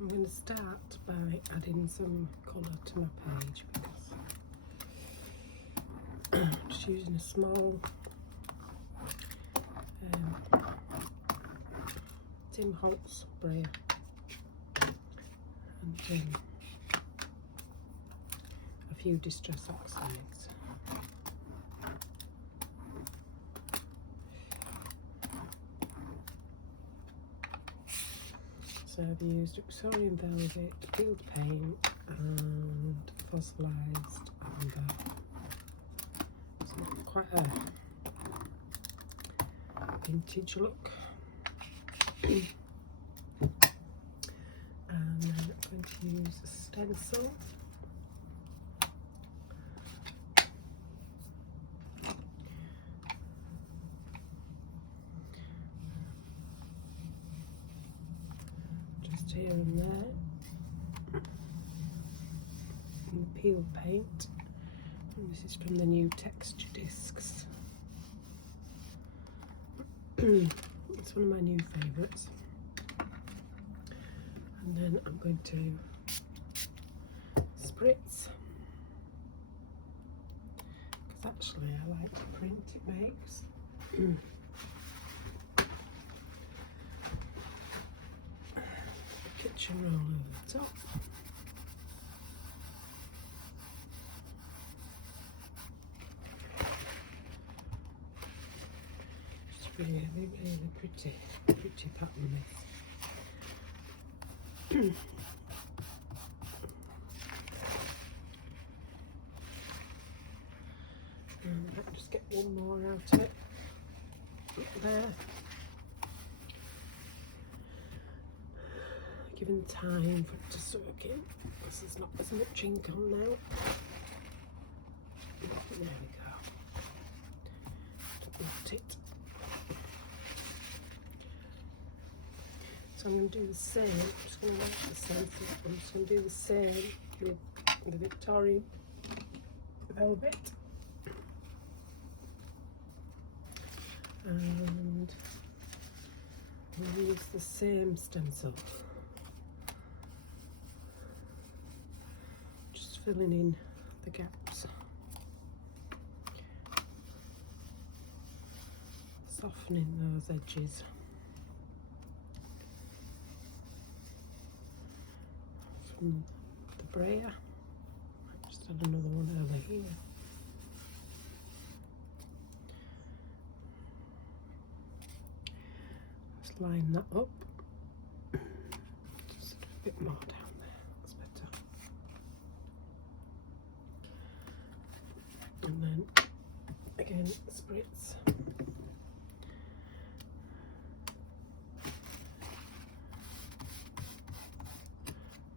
I'm going to start by adding some colour to my page because I'm just using a small Tim Holtz sprayer and a few distress oxides. So I've used Victorian velvet, peeled paint and fossilised amber. It's quite a vintage look. And then I'm going to use a stencil. Just here and there. And peeled paint. And this is from the new texture discs. It's one of my new favourites. And then I'm going to spritz, because actually I like the print it makes. Kitchen roll over the top. Just really pretty pattern this. And I'll just get one more out of it. There. Giving time for it to soak in, because there's not as much ink on now. There we go. Don't want it. So I'm going to do the same. I'm just going to wash the stencil. I'm just going to do the same with the Victorian velvet. And we'll use the same stencil. Just filling in the gaps. Softening those edges. From the brayer. Just add another one over here. Just line that up. Just a bit more down there. That's better. And then again spritz.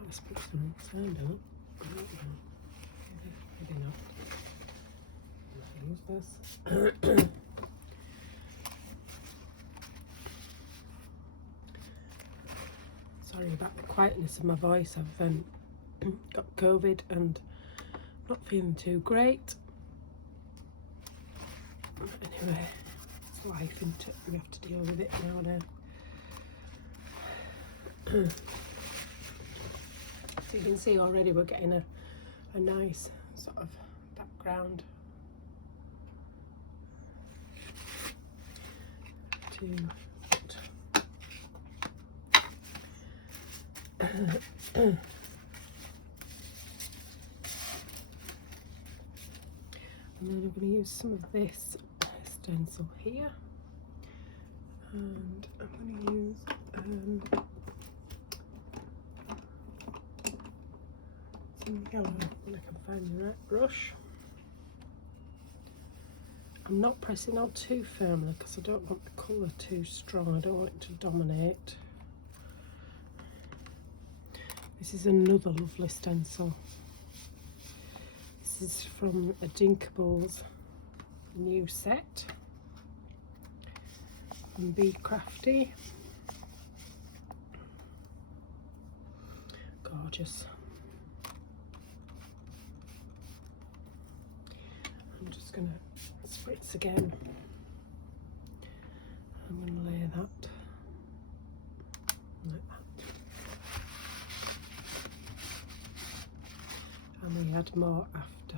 Let's put some sand up. I don't know. Maybe not. I'll use this. Sorry about the quietness of my voice. I've got COVID and not feeling too great. Anyway, it's life, isn't it? We have to deal with it now. So you can see already we're getting a nice sort of background to and then I'm going to use some of this stencil here, and I'm going to use some yellow when I can find the right brush. I'm not pressing on too firmly because I don't want the colour too strong. I don't want it to dominate. This is another lovely stencil. This is from a Dinkables new set from Be Crafty. Gorgeous. I'm just going to spritz again. I'm going to lay that like that. add more after.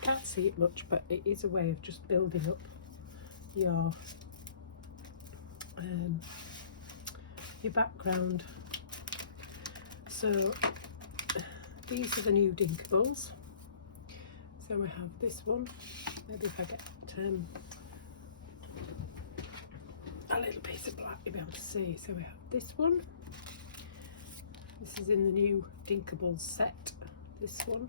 Can't see it much, but it is a way of just building up your background. So these are the new Dinkables. So we have this one. Maybe if I get a little piece of black you'll be able to see. So we have this one. This is in the new Dinkables set. This one.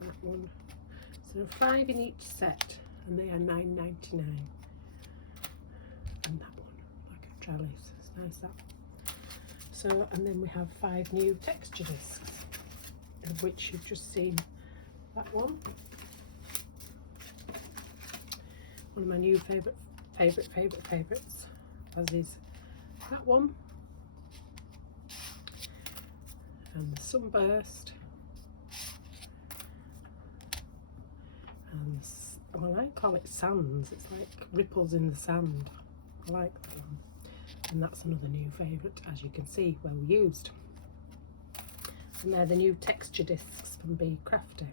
That one. So there are 5 in each set and they are $9.99. And that one, like a trellis. It's nice that. So, and then we have 5 new texture discs, of which you've just seen that one. One of my new favourites, as is that one. And the Sunburst. And well, I call it sands. It's like ripples in the sand. I like that one. And that's another new favourite, as you can see, well used. And they're the new texture discs from Be Crafty.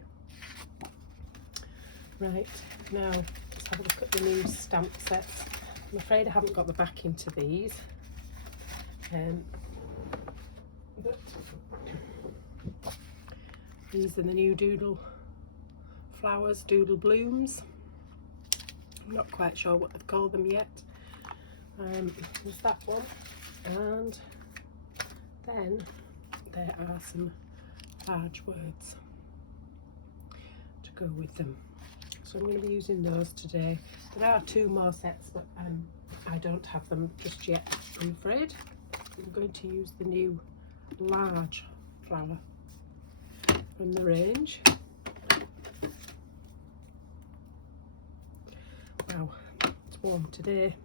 Right, now let's have a look at the new stamp sets. I'm afraid I haven't got the backing to these. But these are the new Doodle Flowers, Doodle Blooms. I'm not quite sure what they've called them yet. There's that one, and then there are some large words to go with them. So I'm going to be using those today. There are 2 more sets, but I don't have them just yet, I'm afraid. I'm going to use the new large flower from the range. Wow, it's warm today.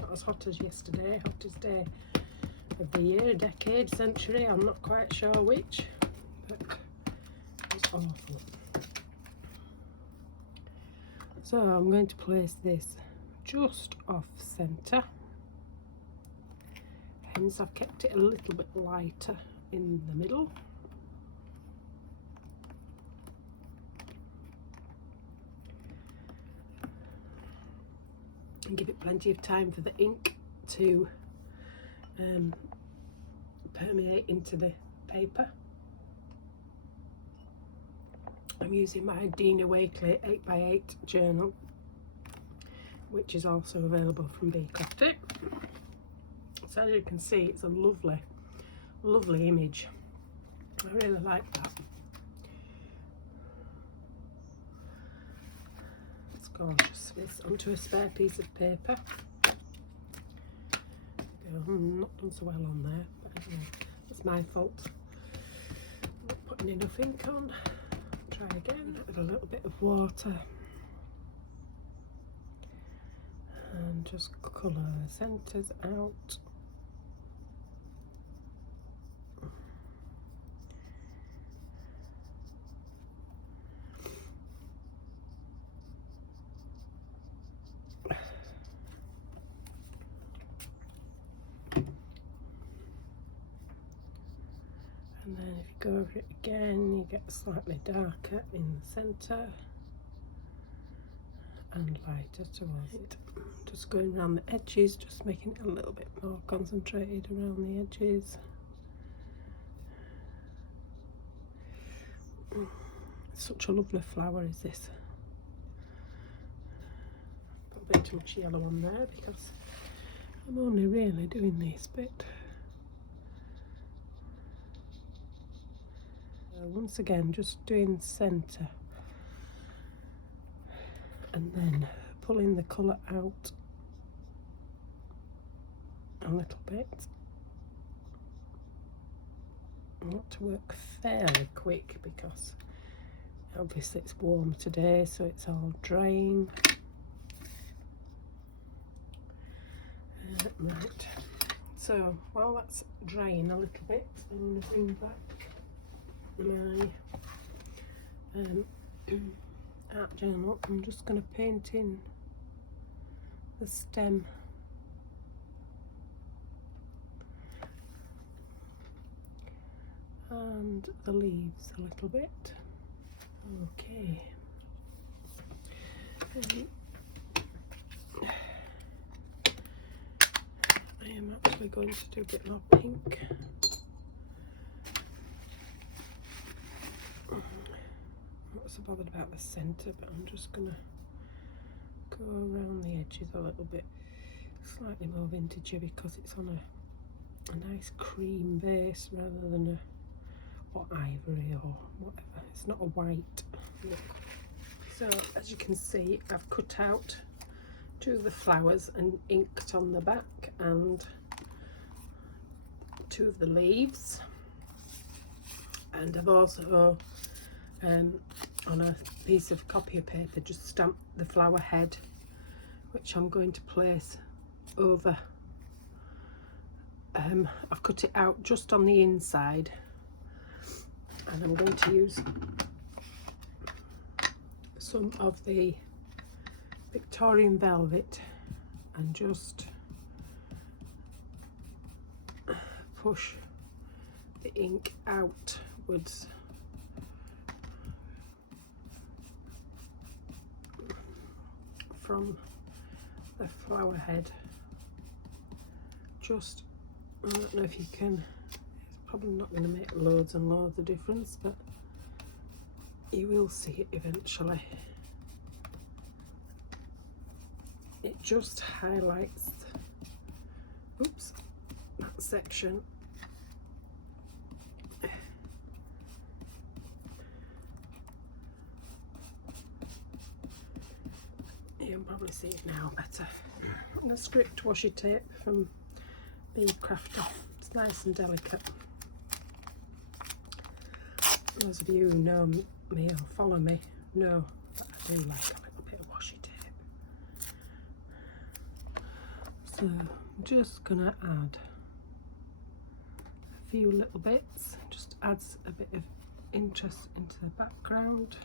Not as hot as yesterday, hottest day of the year, decade, century, I'm not quite sure which, but it's awful. So I'm going to place this just off centre, hence I've kept it a little bit lighter in the middle. And give it plenty of time for the ink to permeate into the paper. I'm using my Dina Wakley 8x8 journal, which is also available from Be Crafty. So as you can see, it's a lovely, lovely image. I really like that. It's gorgeous. It's onto a spare piece of paper. Not done so well on there, but anyway, that's my fault. Not putting enough ink on. Try again with a little bit of water and just colour the centres out. And then if you go over it again, you get slightly darker in the centre and lighter towards it. Just going around the edges, just making it a little bit more concentrated around the edges. Such a lovely flower is this. Put a bit too much yellow on there because I'm only really doing this bit. Once again, just doing centre and then pulling the colour out a little bit. I want to work fairly quick because obviously it's warm today, so it's all drying. Right, so while that's drying a little bit, I'm going to bring back my art journal. I'm just going to paint in the stem and the leaves a little bit. Okay. I am actually going to do a bit more pink. I'm not so bothered about the centre, but I'm just going to go around the edges a little bit, slightly more vintagey because it's on a nice cream base rather than or ivory or whatever. It's not a white look. So as you can see, I've cut out 2 of the flowers and inked on the back, and 2 of the leaves, and I've also on a piece of copier paper just stamped the flower head, which I'm going to place over. I've cut it out just on the inside, and I'm going to use some of the Victorian velvet and just push the ink outwards from the flower head. Just, I don't know if you can, it's probably not going to make loads and loads of difference, but you will see it eventually. It just highlights, oops, that section. You can probably see it now better. And a script washi tape from the Crafty. It's nice and delicate. Those of you who know me or follow me know that I do like a little bit of washi tape. So I'm just gonna add a few little bits, just adds a bit of interest into the background.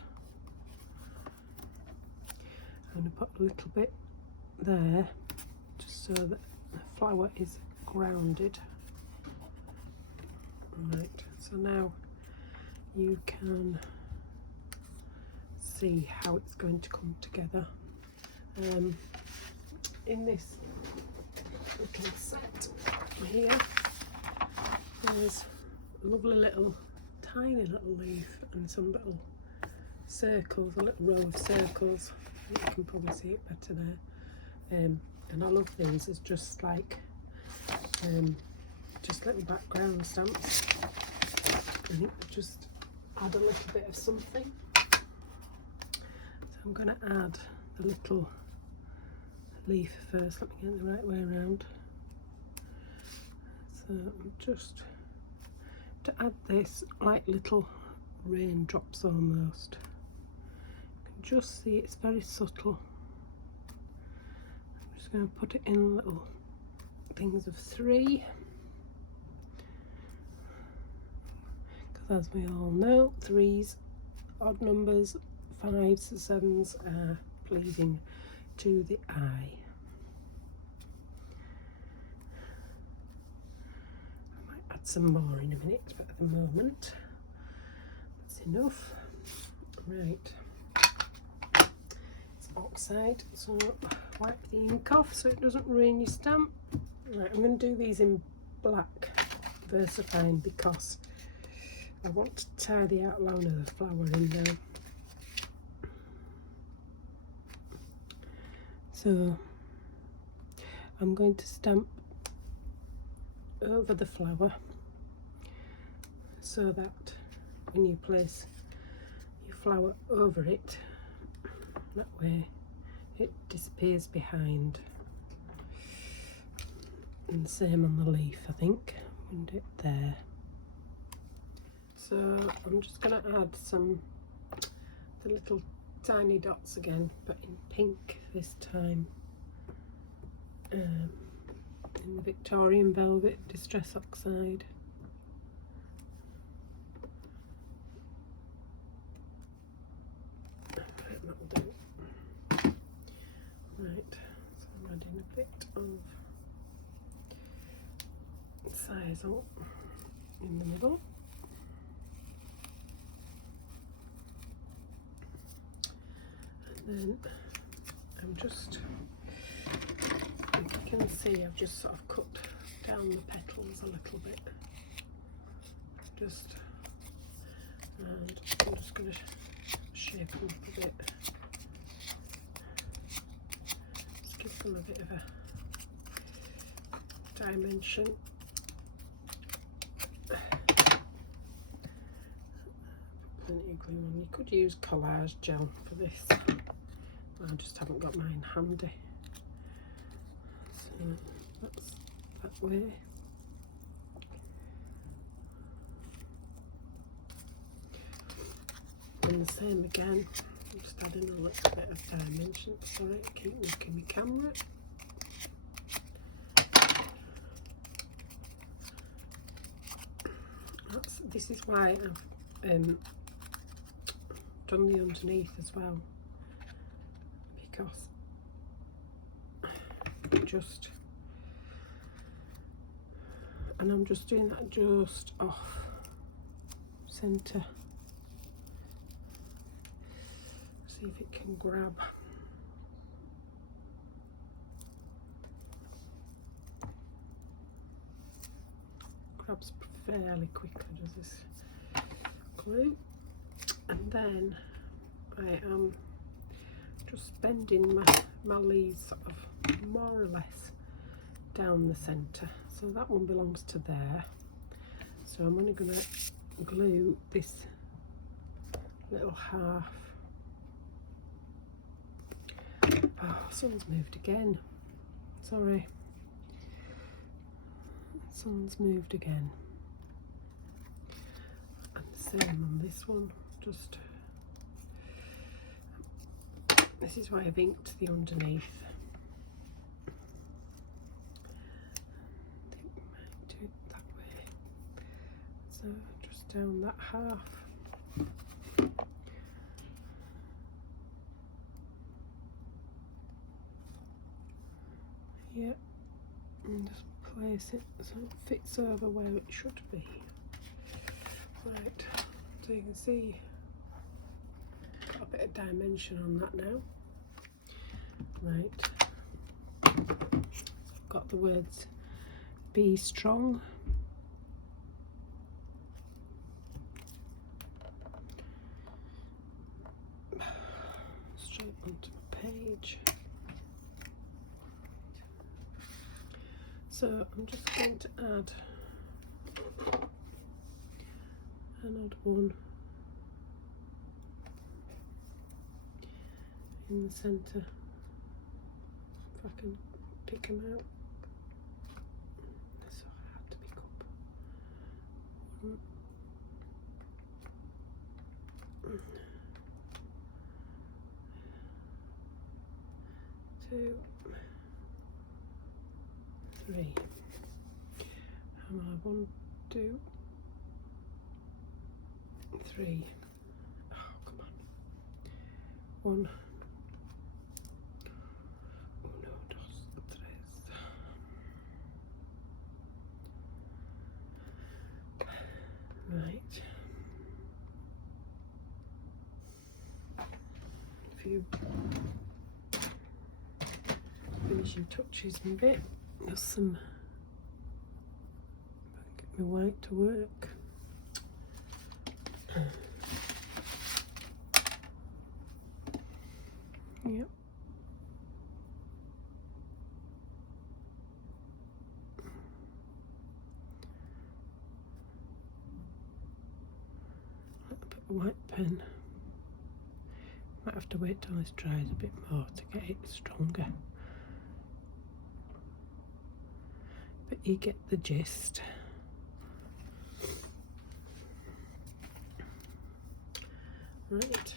I'm going to put a little bit there just so that the flower is grounded. Right, so now you can see how it's going to come together. In this little set here, there's a lovely little tiny little leaf and some little circles, a little row of circles. You can probably see it better there. And I love these as just like just little background stamps. I think they just add a little bit of something. So I'm going to add the little leaf first. Let me get it the right way around. So just to add this like little raindrops almost. You can just see it's very subtle. I'm just going to put it in little things of 3. Because as we all know, 3s, odd numbers, 5s, 7s are pleasing to the eye. I might add some more in a minute, but at the moment that's enough. Right, it's oxide, so wipe the ink off so it doesn't ruin your stamp. Right, I'm going to do these in black VersaFine because I want to tie the outline of the flower in now. So I'm going to stamp over the flower so that when you place your flower over it, that way it disappears behind. And the same on the leaf, I think. And it there. So I'm just going to add the little tiny dots again, but in pink this time, in the Victorian Velvet Distress Oxide. Right, that'll do. Right, so I'm adding a bit of size up in the middle. then I'm just, if you can see, I've just sort of cut down the petals a little bit, just, and I'm just going to shape them up a bit, just give them a bit of a dimension. Plenty of glue on. You could use collage gel for this. I just haven't got mine handy. So that's that way. And the same again. I'm just adding a little bit of dimension. Sorry, I keep knocking my camera. This is why I've done the underneath as well, because I'm just doing that just off centre. See if it can grab. Grabs fairly quickly, does this glue. And then I am just bending my leaves sort of more or less down the centre. So that one belongs to there. So I'm only going to glue this little half. Oh, sun's moved again. Sorry. Sun's moved again. And the same on this one. Just, this is why I've inked the underneath. I think we might do it that way. So just down that half. Yep, and just place it so it fits over where it should be. Right, so you can see got a bit of dimension on that now. Right, so I've got the words "be strong", straight onto the page. So I'm just going to add one in the centre, if I can pick them out. That's so hard to pick up. One. Two. Three. And I 1, 2, 3. Oh, come on. 1, 1, 2, 3. Right. A few finishing touches and a bit. Just some. Get my white to work. Yep. A bit of white pen. Might have to wait till this dries a bit more to get it stronger. But you get the gist. Right,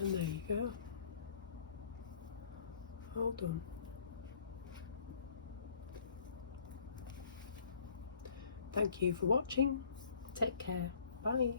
and there you go, all done. Thank you for watching. Take care. Bye.